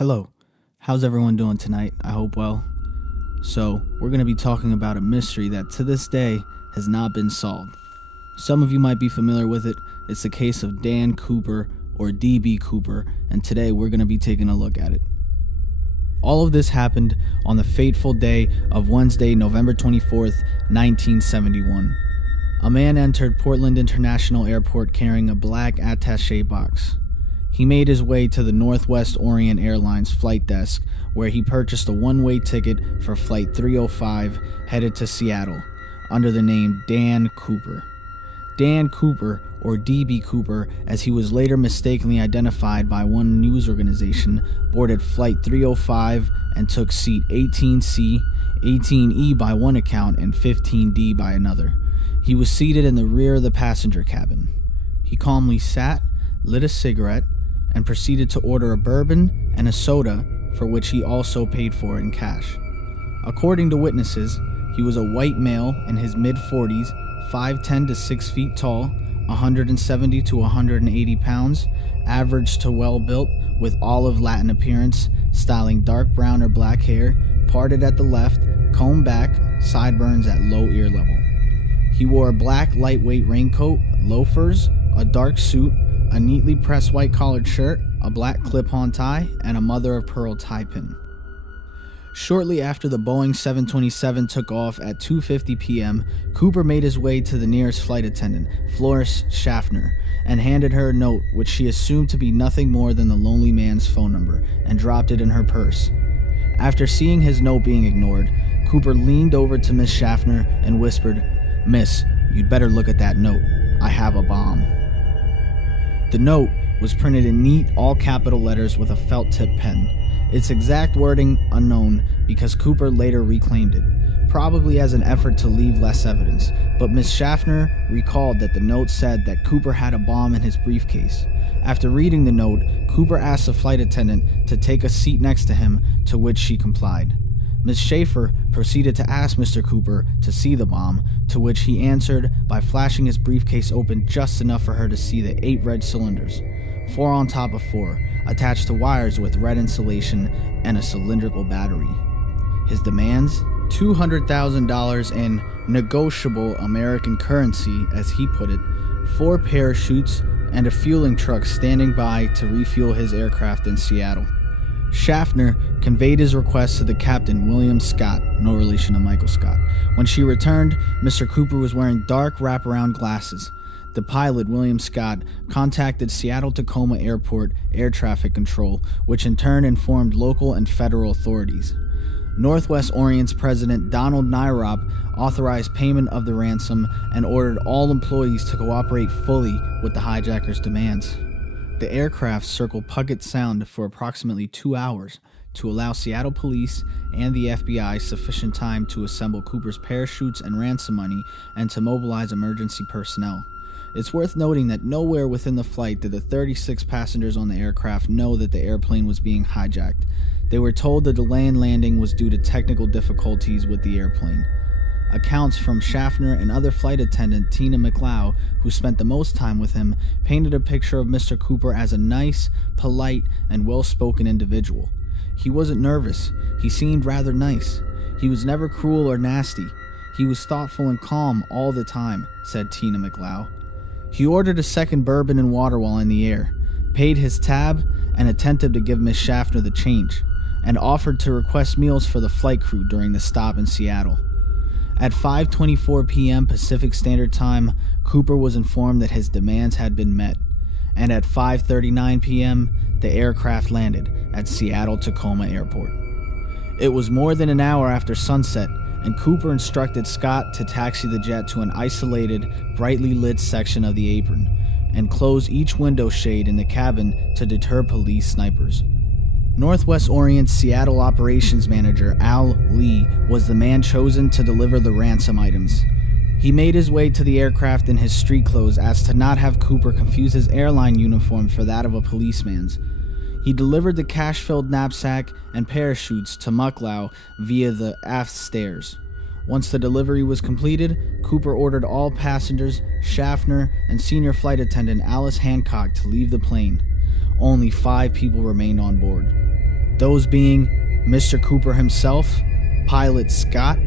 Hello, how's everyone doing tonight? I hope well. So, we're going to be talking about a mystery that to this day has not been solved. Some of you might be familiar with it. It's the case of Dan Cooper, or D.B. Cooper, and today we're going to be taking a look at it. All of this happened on the fateful day of Wednesday, November 24th, 1971. A man entered Portland International Airport carrying a black attaché box. He made his way to the Northwest Orient Airlines flight desk, where he purchased a one-way ticket for Flight 305 headed to Seattle, under the name Dan Cooper. Dan Cooper, or D.B. Cooper, as he was later mistakenly identified by one news organization, boarded Flight 305 and took seat 18C, 18E by one account, and 15D by another. He was seated in the rear of the passenger cabin. He calmly sat, lit a cigarette, and proceeded to order a bourbon and a soda, for which he also paid for in cash. According to witnesses, he was a white male in his mid-40s, 5'10" to 6 feet tall, 170 to 180 pounds, average to well-built, with olive Latin appearance, styling dark brown or black hair, parted at the left, combed back, sideburns at low ear level. He wore a black lightweight raincoat, loafers, a dark suit, a neatly pressed white collared shirt, a black clip-on tie, and a mother-of-pearl tie pin. Shortly after the Boeing 727 took off at 2:50 p.m., Cooper made his way to the nearest flight attendant, Florence Schaffner, and handed her a note which she assumed to be nothing more than the lonely man's phone number, and dropped it in her purse. After seeing his note being ignored, Cooper leaned over to Miss Schaffner and whispered, "Miss, you'd better look at that note. I have a bomb." The note was printed in neat, all-capital letters with a felt-tip pen. Its exact wording unknown, because Cooper later reclaimed it, probably as an effort to leave less evidence, but Miss Schaffner recalled that the note said that Cooper had a bomb in his briefcase. After reading the note, Cooper asked the flight attendant to take a seat next to him, to which she complied. Miss Schaefer proceeded to ask Mr. Cooper to see the bomb, to which he answered by flashing his briefcase open just enough for her to see the 8 red cylinders, 4 on top of 4, attached to wires with red insulation and a cylindrical battery. His demands? $200,000 in negotiable American currency, as he put it, 4 parachutes, and a fueling truck standing by to refuel his aircraft in Seattle. Schaffner conveyed his request to the captain, William Scott, no relation to Michael Scott. When she returned, Mr. Cooper was wearing dark wraparound glasses. The pilot, William Scott, contacted Seattle-Tacoma Airport Air Traffic Control, which in turn informed local and federal authorities. Northwest Orient's president, Donald Nyrop, authorized payment of the ransom and ordered all employees to cooperate fully with the hijackers' demands. The aircraft circled Puget Sound for approximately 2 hours to allow Seattle police and the FBI sufficient time to assemble Cooper's parachutes and ransom money and to mobilize emergency personnel. It's worth noting that nowhere within the flight did the 36 passengers on the aircraft know that the airplane was being hijacked. They were told the delay in landing was due to technical difficulties with the airplane. Accounts from Schaffner and other flight attendant Tina McLeod, who spent the most time with him, painted a picture of Mr. Cooper as a nice, polite, and well-spoken individual. He wasn't nervous. He seemed rather nice. He was never cruel or nasty. He was thoughtful and calm all the time, said Tina McLeod. He ordered a second bourbon and water while in the air, paid his tab, and attempted to give Miss Schaffner the change, and offered to request meals for the flight crew during the stop in Seattle. At 5:24 p.m. Pacific Standard Time, Cooper was informed that his demands had been met, and at 5:39 p.m., the aircraft landed at Seattle-Tacoma Airport. It was more than an hour after sunset, and Cooper instructed Scott to taxi the jet to an isolated, brightly lit section of the apron, and close each window shade in the cabin to deter police snipers. Northwest Orient's Seattle operations manager, Al Lee, was the man chosen to deliver the ransom items. He made his way to the aircraft in his street clothes as to not have Cooper confuse his airline uniform for that of a policeman's. He delivered the cash-filled knapsack and parachutes to McLeod via the aft stairs. Once the delivery was completed, Cooper ordered all passengers, Schaffner, and senior flight attendant Alice Hancock to leave the plane. Only 5 people remained on board. those being Mr. Cooper himself, pilot Scott,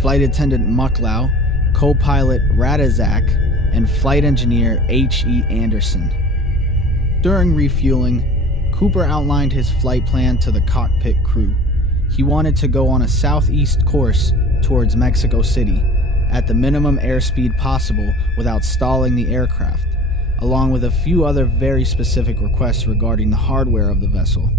flight attendant Mucklow, co-pilot Radizak, and flight engineer H.E. Anderson. During refueling, Cooper outlined his flight plan to the cockpit crew. He wanted to go on a southeast course towards Mexico City at the minimum airspeed possible without stalling the aircraft, along with a few other very specific requests regarding the hardware of the vessel.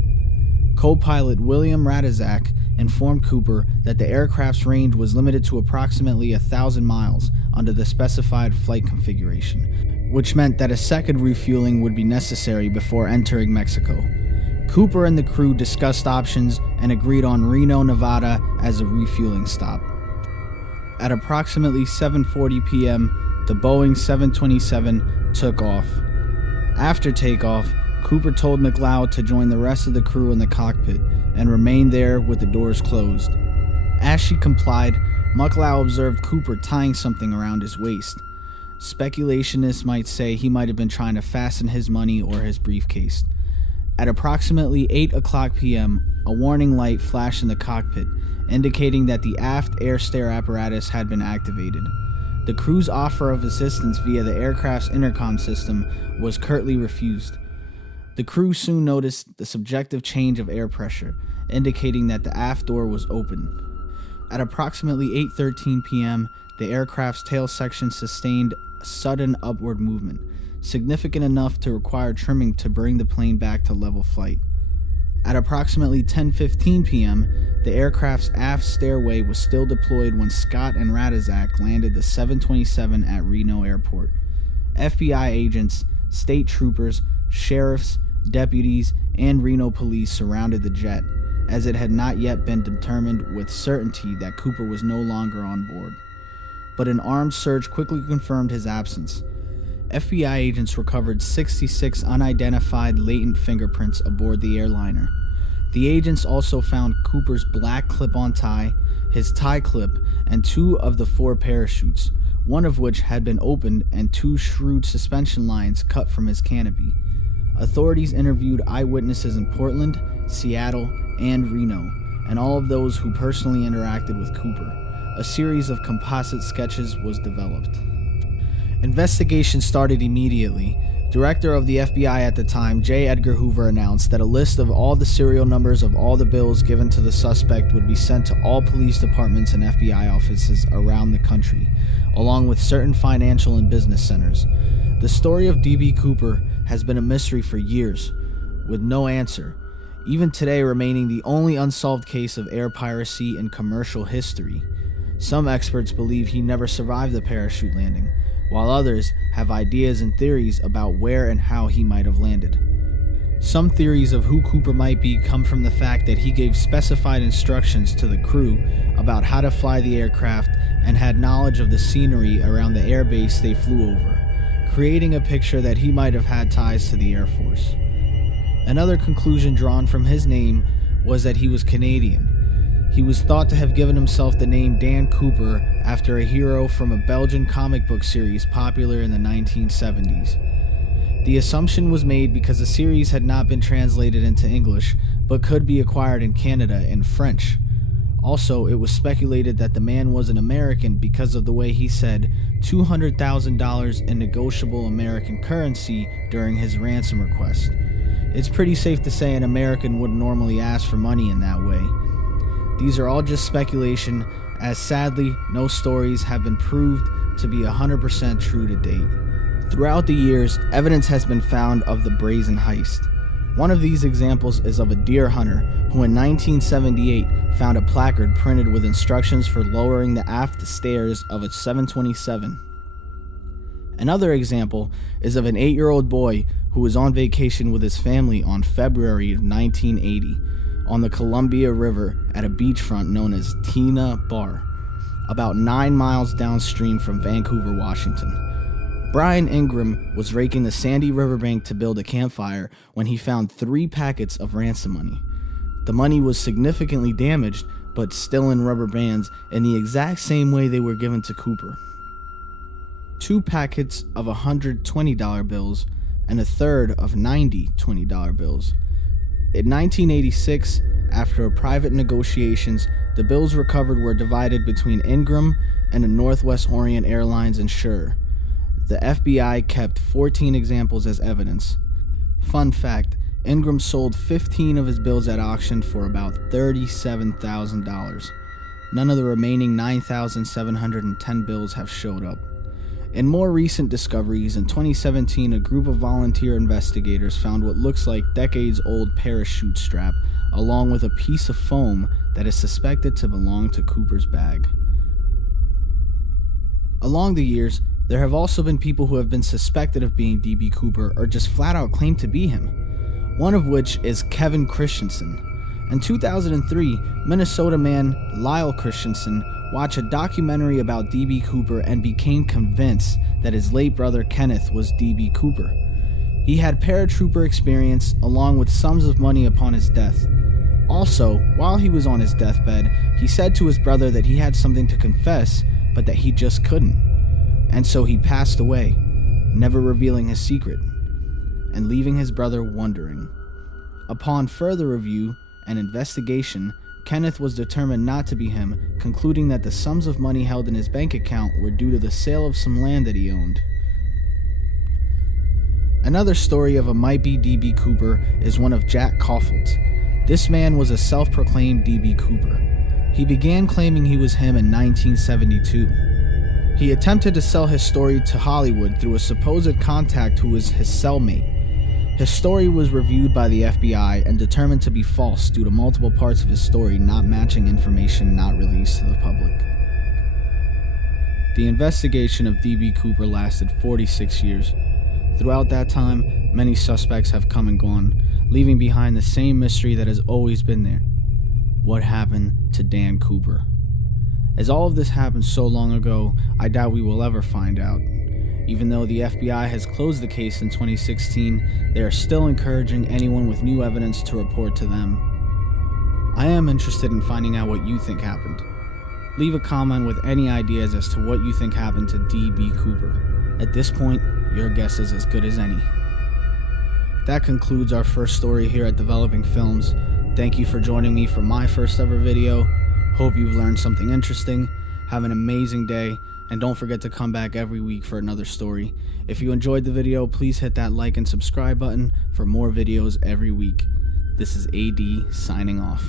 Co-pilot William Radizak informed Cooper that the aircraft's range was limited to approximately 1,000 miles under the specified flight configuration, which meant that a second refueling would be necessary before entering Mexico. Cooper and the crew discussed options and agreed on Reno, Nevada as a refueling stop. At approximately 7:40 p.m., the Boeing 727 took off. After takeoff, Cooper told McLeod to join the rest of the crew in the cockpit and remain there with the doors closed. As she complied, McLeod observed Cooper tying something around his waist. Speculationists might say he might have been trying to fasten his money or his briefcase. At approximately 8 o'clock p.m., a warning light flashed in the cockpit, indicating that the aft air stair apparatus had been activated. The crew's offer of assistance via the aircraft's intercom system was curtly refused. The crew soon noticed the subjective change of air pressure, indicating that the aft door was open. At approximately 8:13 p.m., the aircraft's tail section sustained a sudden upward movement, significant enough to require trimming to bring the plane back to level flight. At approximately 10:15 p.m., the aircraft's aft stairway was still deployed when Scott and Radizak landed the 727 at Reno Airport. FBI agents, state troopers, sheriffs, deputies, and Reno police surrounded the jet, as it had not yet been determined with certainty that Cooper was no longer on board. But an armed search quickly confirmed his absence. FBI agents recovered 66 unidentified latent fingerprints aboard the airliner. The agents also found Cooper's black clip-on tie, his tie clip, and 2 of the 4 parachutes, one of which had been opened and 2 shrewd suspension lines cut from his canopy. Authorities interviewed eyewitnesses in Portland, Seattle, and Reno, and all of those who personally interacted with Cooper. A series of composite sketches was developed. Investigation started immediately. Director of the FBI at the time, J. Edgar Hoover, announced that a list of all the serial numbers of all the bills given to the suspect would be sent to all police departments and FBI offices around the country, along with certain financial and business centers. The story of D.B. Cooper has been a mystery for years, with no answer, even today remaining the only unsolved case of air piracy in commercial history. Some experts believe he never survived the parachute landing, while others have ideas and theories about where and how he might have landed. Some theories of who Cooper might be come from the fact that he gave specified instructions to the crew about how to fly the aircraft and had knowledge of the scenery around the airbase they flew over, creating a picture that he might have had ties to the Air Force. Another conclusion drawn from his name was that he was Canadian. He was thought to have given himself the name Dan Cooper after a hero from a Belgian comic book series popular in the 1970s. The assumption was made because the series had not been translated into English, but could be acquired in Canada in French. Also, it was speculated that the man was an American because of the way he said $200,000 in negotiable American currency during his ransom request. It's pretty safe to say an American wouldn't normally ask for money in that way. These are all just speculation, as sadly, no stories have been proved to be 100% true to date. Throughout the years, evidence has been found of the brazen heist. One of these examples is of a deer hunter who in 1978 found a placard printed with instructions for lowering the aft stairs of a 727. Another example is of an 8-year-old boy who was on vacation with his family on February of 1980 on the Columbia River at a beachfront known as Tena Bar, about 9 miles downstream from Vancouver, Washington. Brian Ingram was raking the sandy riverbank to build a campfire when he found 3 packets of ransom money. The money was significantly damaged, but still in rubber bands in the exact same way they were given to Cooper. 2 packets of $120 bills and a third of $90 $20 bills. In 1986, after private negotiations, the bills recovered were divided between Ingram and a Northwest Orient Airlines insurer. The FBI kept 14 examples as evidence. Fun fact, Ingram sold 15 of his bills at auction for about $37,000. None of the remaining 9,710 bills have showed up. In more recent discoveries, in 2017, a group of volunteer investigators found what looks like decades-old parachute strap, along with a piece of foam that is suspected to belong to Cooper's bag. Along the years, there have also been people who have been suspected of being D.B. Cooper or just flat out claimed to be him, one of which is Kevin Christensen. In 2003, Minnesota man Lyle Christensen watched a documentary about D.B. Cooper and became convinced that his late brother Kenneth was D.B. Cooper. He had paratrooper experience along with sums of money upon his death. Also, while he was on his deathbed, he said to his brother that he had something to confess, but that he just couldn't. And so he passed away, never revealing his secret, and leaving his brother wondering. Upon further review and investigation, Kenneth was determined not to be him, concluding that the sums of money held in his bank account were due to the sale of some land that he owned. Another story of a might-be D.B. Cooper is one of Jack Kofelt. This man was a self-proclaimed D.B. Cooper. He began claiming he was him in 1972. He attempted to sell his story to Hollywood through a supposed contact who was his cellmate. His story was reviewed by the FBI and determined to be false due to multiple parts of his story not matching information not released to the public. The investigation of D.B. Cooper lasted 46 years. Throughout that time, many suspects have come and gone, leaving behind the same mystery that has always been there. What happened to Dan Cooper? As all of this happened so long ago, I doubt we will ever find out. Even though the FBI has closed the case in 2016, they are still encouraging anyone with new evidence to report to them. I am interested in finding out what you think happened. Leave a comment with any ideas as to what you think happened to D.B. Cooper. At this point, your guess is as good as any. That concludes our first story here at Developing Films. Thank you for joining me for my first ever video. Hope you've learned something interesting. Have an amazing day. And don't forget to come back every week for another story. If you enjoyed the video, please hit that like and subscribe button for more videos every week. This is AD signing off.